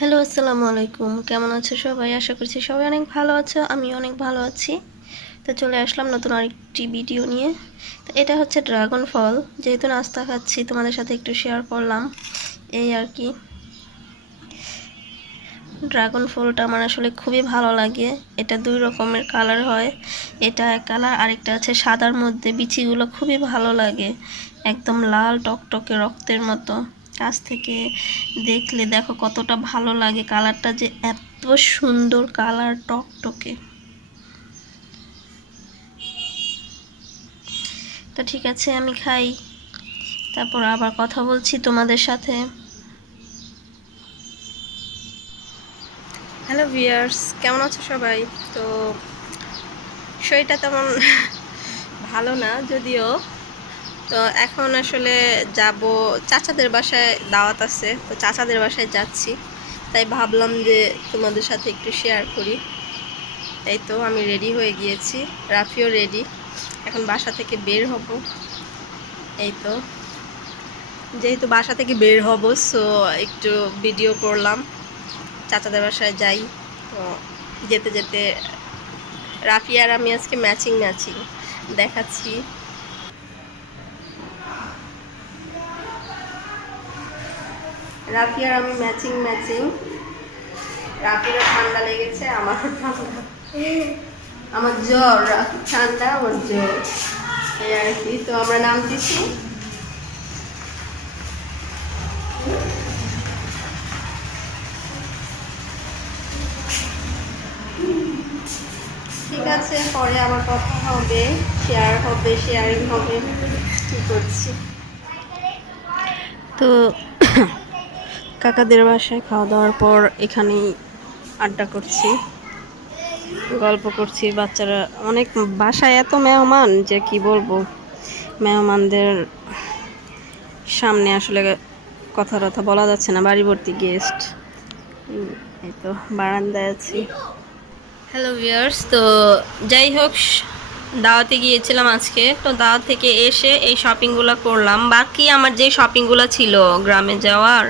Hello, আসসালামু আলাইকুম। কেমন আছো সবাই? আশা করছি সবাই অনেক ভালো আছো। আমি অনেক ভালো আছি। তো চলে আসলাম নতুন আরেকটি ভিডিও নিয়ে। তো এটা হচ্ছে ড্রাগন ফল। যেহেতু নাস্তা খাচ্ছি তোমাদের সাথে একটু শেয়ার করলাম, এই আর কি। ড্রাগন ফলটা আমার আসলে খুবই ভালো লাগে। এটা দুই রকমের কালার হয়, এটা এক কালার, আরেকটা আছে সাদার মধ্যে। বিচিগুলো খুবই ভালো লাগে, একদম লাল টকটকে রক্তের মতো। কাছ থেকে দেখলে দেখো কতটা ভালো লাগে, কালারটা যে এত সুন্দর কালার, টকটকে। তো ঠিক আছে, আমি খাই, তারপর আবার কথা বলছি তোমাদের সাথে। হ্যালো ভিউয়ার্স, কেমন আছো সবাই? তো শরীরটা তেমন ভালো না যদিও। তো এখন আসলে যাব চাচাদের বাসায়, দাওয়াত আছে, তো চাচাদের বাসায় যাচ্ছি। তাই ভাবলাম যে তোমাদের সাথে একটু শেয়ার করি। এই তো আমি রেডি হয়ে গিয়েছি, রাফিও রেডি। এখন বাসা থেকে বের হব। এই তো, যেহেতু বাসা থেকে বের হব, সো একটু ভিডিও করলাম। চাচাদের বাসায় যাই। তো যেতে যেতে রাফি আর আমি আজকে ম্যাচিং ম্যাচিং দেখাচ্ছি। রাফি আর আমি ম্যাচিং ম্যাচিং। রাফিরও ঠান্ডা লেগেছে, আমারও ঠান্ডা। আমার জ্বর, রাফির ঠান্ডা, আমার জ্বর, এই আর কি। তো আমরা নামতেছি। ঠিক আছে, পরে আবার কথা হবে, শেয়ার হবে, শেয়ারিং হবে। কি করছি তো কাকাদের বাসায় খাওয়া দাওয়ার পর এখানেই আড্ডা করছি, গল্প করছি। বাচ্চারা অনেক, বাসায় এত মেহমান যে কি বলবো। মেহমানদের সামনে আসলে কথা টথা বলা যাচ্ছে না, বাড়ি ভর্তি গেস্ট। এই তো বারান্দায় আছি। হ্যালো ভিউয়ার্স, তো যাই হোক, দাওয়াতে গিয়েছিলাম আজকে। তো দাওয়াত থেকে এসে এই শপিংগুলো করলাম। বাকি আমার যে শপিংগুলো ছিল গ্রামে যাওয়ার,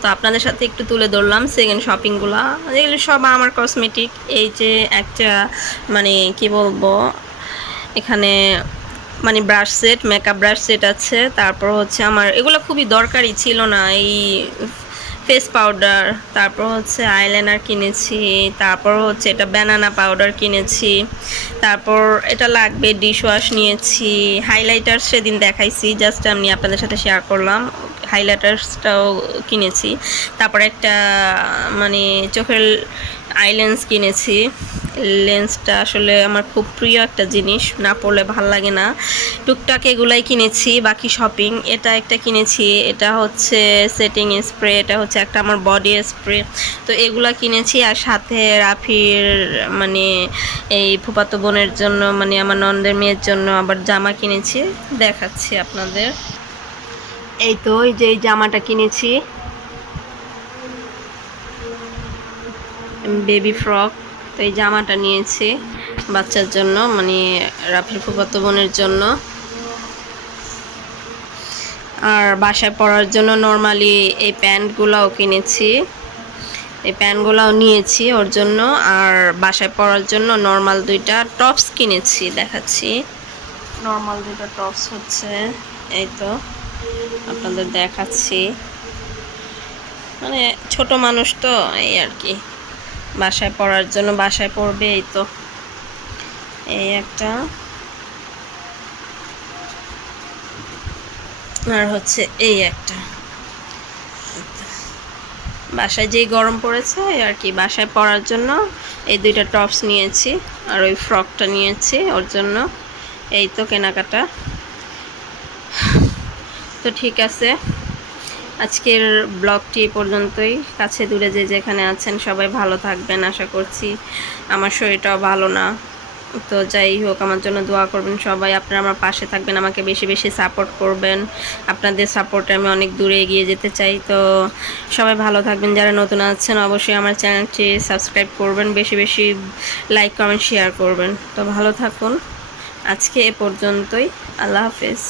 তো আপনাদের সাথে একটু তুলে ধরলাম সেকেন্ড শপিংগুলো। এগুলো সব আমার কসমেটিক। এই যে একটা, মানে কি বলবো, এখানে মানে brush set, makeup brush set আছে। তারপর হচ্ছে আমার এগুলো খুবই দরকারি ছিল না, এই ফেস পাউডার, তারপর হচ্ছে আইলাইনার কিনেছি, তারপর হচ্ছে এটা ব্যানানা পাউডার কিনেছি, তারপর এটা লাগবে ডিশ ওয়াশ নিয়েছি, হাইলাইটার সেদিন দেখাইছি, জাস্ট আমি আপনাদের সাথে শেয়ার করলাম। হাইলাইটার্সটাও কিনেছি। তারপর একটা মানে চোখের আই লেন্স কিনেছি। লেন্সটা আসলে আমার খুব প্রিয় একটা জিনিস, না পড়লে ভাল লাগে না। টুকটাক এগুলাই কিনেছি, বাকি শপিং। এটা একটা কিনেছি, এটা হচ্ছে সেটিং স্প্রে, এটা হচ্ছে একটা আমার বডি স্প্রে। তো এগুলা কিনেছি। আর সাথে রাফির মানে এই ফুফাতো বোনের জন্য, মানে আমার ননদের মেয়ের জন্য আবার জামা কিনেছি, দেখাচ্ছি আপনাদের। এই তো এই যে এই জামাটা কিনেছি, বেবি ফ্রক। তো এই জামাটা নিয়েছি বাচ্চার জন্য, মানে রাফির ফুফাতো বোনের জন্য। আর বাসায় পরার জন্য নর্মালি এই প্যান্টগুলোও কিনেছি, এই প্যান্টগুলোও নিয়েছি ওর জন্য। আর বাসায় পরার জন্য নর্মাল দুইটা টপস কিনেছি, দেখাচ্ছি। নর্মাল দুইটা টপস হচ্ছে, এই তো আপনাদের দেখাচ্ছি। মানে ছোট মানুষ তো, এই আর কি, বাসায় পরার জন্য, বাসায় পরবে। এই তো এই একটা, আর হচ্ছে এই একটা। বাসায় যেই গরম পড়েছে আর কি, বাসায় পরার জন্য এই দুইটা টপস নিয়েছি, আর ওই ফ্রকটা নিয়েছি ওর জন্য। এই তো কেনাকাটা। তো ঠিক আছে, আজকের ব্লগটি পর্যন্তই। কাছে দূরে যে যেখানে আছেন সবাই ভালো থাকবেন আশা করছি। আমার শরীরটাও ভালো না, তো যাই হোক, আমার জন্য দোয়া করবেন সবাই। আপনারা আমার পাশে থাকবেন, আমাকে বেশি বেশি সাপোর্ট করবেন। আপনাদের সাপোর্টে আমি অনেক দূরে এগিয়ে যেতে চাই। তো সবাই ভালো থাকবেন। যারা নতুন আছেন অবশ্যই আমার চ্যানেলটি সাবস্ক্রাইব করবেন, বেশি বেশি লাইক কমেন্ট শেয়ার করবেন। তো ভালো থাকুন, আজকে এ পর্যন্তই। আল্লাহ হাফেজ।